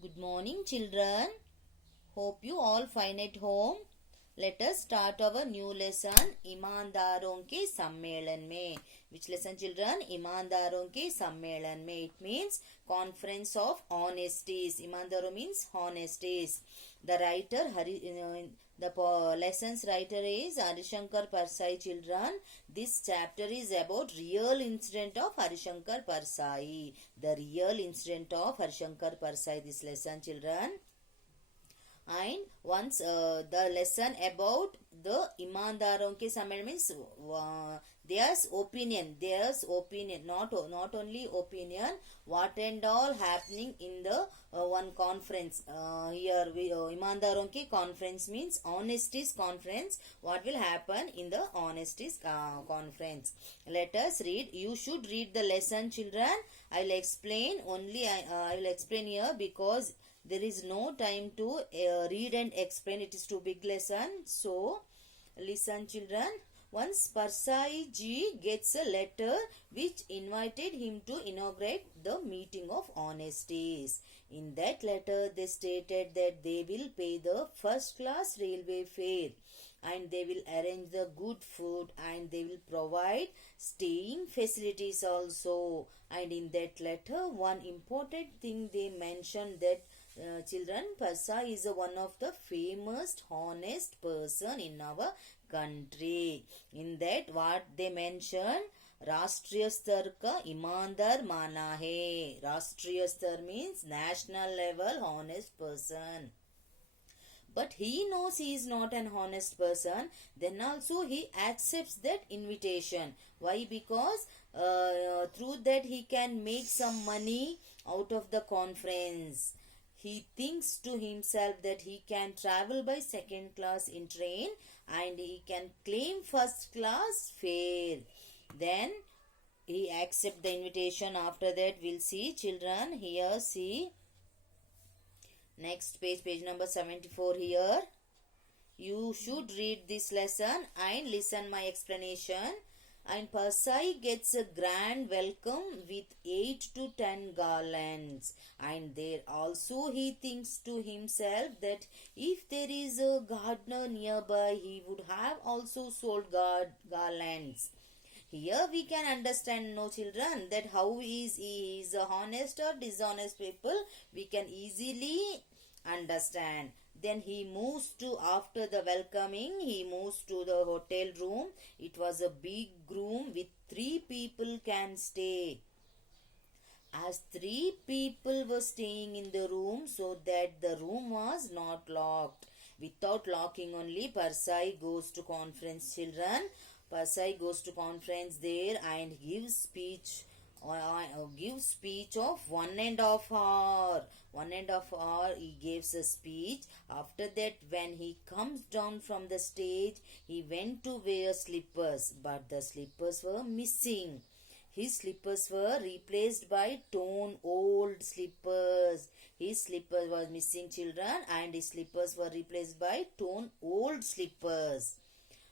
Good morning, children. Hope you all fine at home. Let us start our new lesson, ईमानदारों के सम्मेलन में. Which lesson, children? ईमानदारों के सम्मेलन में. It means conference of honesties. ईमानदारों means honesties. The writer, the lesson's writer is Harishankar Parsai, children. This chapter is about real incident of Harishankar Parsai. The real incident of Harishankar Parsai. This lesson, children. And once the lesson about the ईमानदारों के सम्मेलन means there's opinion, not only opinion, what and all happening in the one conference. Here we ईमानदारों के conference means honesties conference. What will happen in the honesties conference? Let us read. You should read the lesson, children. I'll explain only. I'll explain here because there is no time to read and explain. It is too big lesson. So listen, children. Once Parsai ji gets a letter which invited him to inaugurate the meeting of honesties. In that letter they stated that they will pay the first class railway fare and they will arrange the good food and they will provide staying facilities also. And in that letter one important thing they mentioned that children, Parsai is one of the famous honest person in our country. In that what they mentioned, राष्ट्रीय स्तर का ईमानदार माना है. राष्ट्रीय स्तर means national level honest person. But he knows he is not an honest person. Then also he accepts that invitation. Why? Because through that he can make some money out of the conference. He thinks to himself that he can travel by second class in train and he can claim first class fare. Then he accepts the invitation. After that we'll see, children. Here see. Next page, page number 74 here. You should read this lesson and listen my explanation. And Parsai gets a grand welcome with 8 to 10 garlands. And there also he thinks to himself that if there is a gardener nearby, he would have also sold garlands. Here we can understand, no children, that how he is a honest or dishonest people. We can easily understand. Then he moves to, after the welcoming, he moves to the hotel room. It was a big room with 3 people can stay. As 3 people were staying in the room, so that the room was not locked. Without locking only, Parsai goes to conference, children. Parsai goes to conference there and gives speech of 1.5 hours. 1.5 hours he gives a speech. After that, when he comes down from the stage, he went to wear slippers, but the slippers were missing. His slippers were replaced by torn old slippers. His slippers was missing, children, and his slippers were replaced by torn old slippers.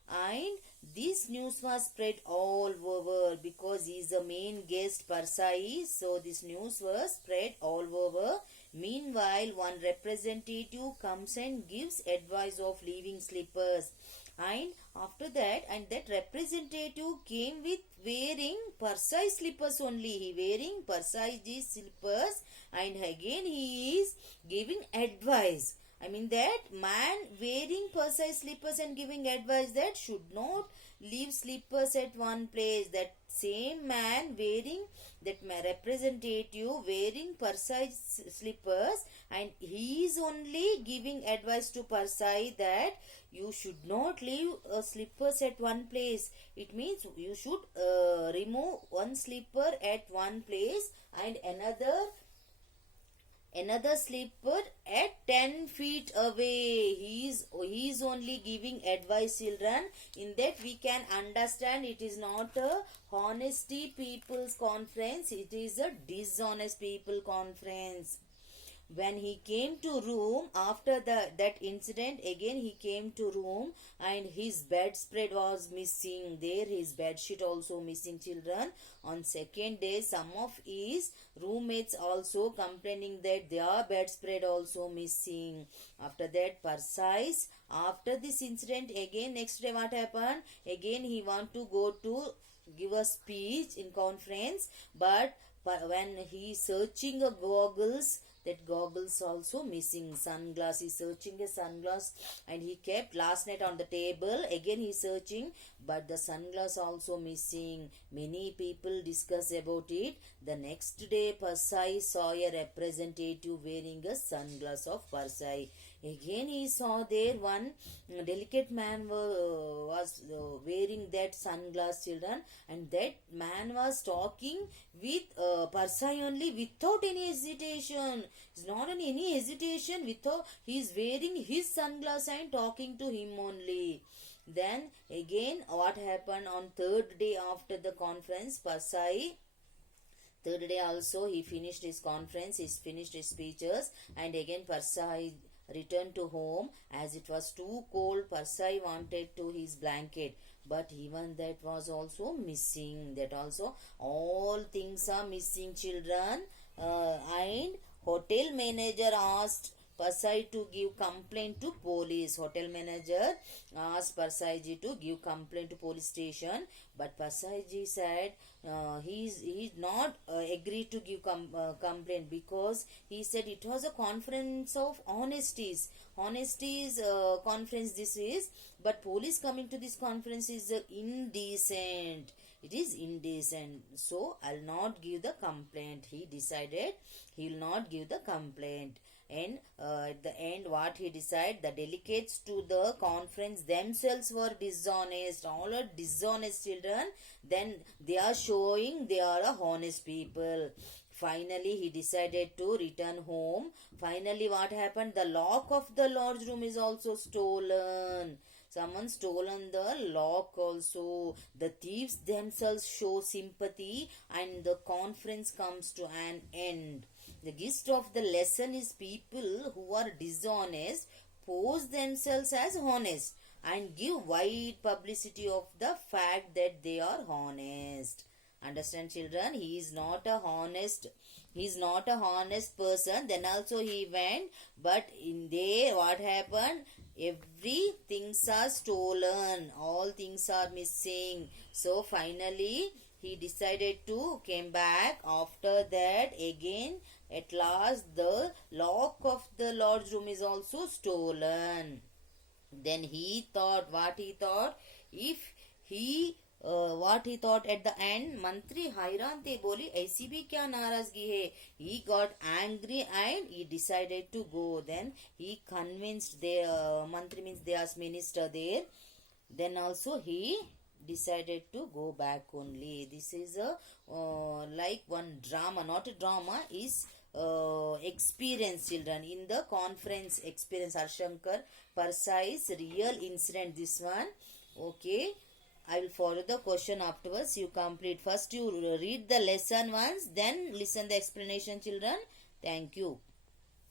And this news was spread all over because he is the main guest, Parsai. So this news was spread all over. Meanwhile, one representative comes and gives advice of leaving slippers. And after that, and that representative came with wearing Parsai slippers only. He wearing Parsai slippers, and again he is giving advice. I mean that man wearing Parsai slippers and giving advice that should not leave slippers at one place. That same man wearing, that representative wearing Parsai slippers, and he is only giving advice to Parsai that you should not leave slippers at one place. It means you should remove one slipper at one place and another slipper at 10 feet away. He is only giving advice, children. In that we can understand it is not a honesty people's conference. It is a dishonest people conference. when he came to room after that incident, again he came to room and his bedspread was missing there, his bed sheet also missing, children. On second day, some of his roommates also complaining that their bedspread also missing. After that, precise after this incident, again next day what happened, again he want to go to give a speech in conference, but when he searching a goggles, that goggles also missing, sunglass, he searching a sunglass and he kept last night on the table, again he searching, but the sunglass also missing. Many people discuss about it. The next day, Persai saw a representative wearing a sunglass of Persai. Again he saw there one delicate man was wearing that sunglass, children, and that man was talking with Persai only without any hesitation. It's not any hesitation, without he is wearing his sunglass and talking to him only. Then again what happened on third day after the conference, Persai, third day also he finished his conference, he finished his speeches, and again Persai returned to home. As it was too cold, Persai wanted to his blanket, but even that was also missing. That also all things are missing, children. And hotel manager asked Persai to give complaint to police. Hotel manager asked Persai ji to give complaint to police station, but Persai ji said he's not agreed to give complaint, because he said it was a conference of honesties conference this is, but police coming to this conference is indecent. It is indecent, so I'll not give the complaint. He decided he will not give the complaint. And at the end what he decided, the delegates to the conference themselves were dishonest. All are dishonest, children. Then they are showing they are a honest people. Finally he decided to return home. Finally what happened, the lock of the lodge room is also stolen. Someone stolen the lock also. The thieves themselves show sympathy and the conference comes to an end. The gist of the lesson is people who are dishonest pose themselves as honest and give wide publicity of the fact that they are honest. Understand, children? He is not a honest person. Then also he went, but in there what happened? Every things are stolen, all things are missing. So finally he decided to came back. After that again, at last the lock of the lodge room is also stolen. Then he thought, if he what he thought at the end, मंत्री हैरान थे, बोली ऐसी भी क्या नाराजगी है. He got angry and he decided to go. Then he convinced the मंत्री means they asked minister there. Then also he decided to go back only. This is a like one drama, not a drama, is experience, children. In the conference experience, Harshankar Persai's real incident, this one. Okay, I will follow the question afterwards. You complete. First you read the lesson once, then listen the explanation, children. Thank you.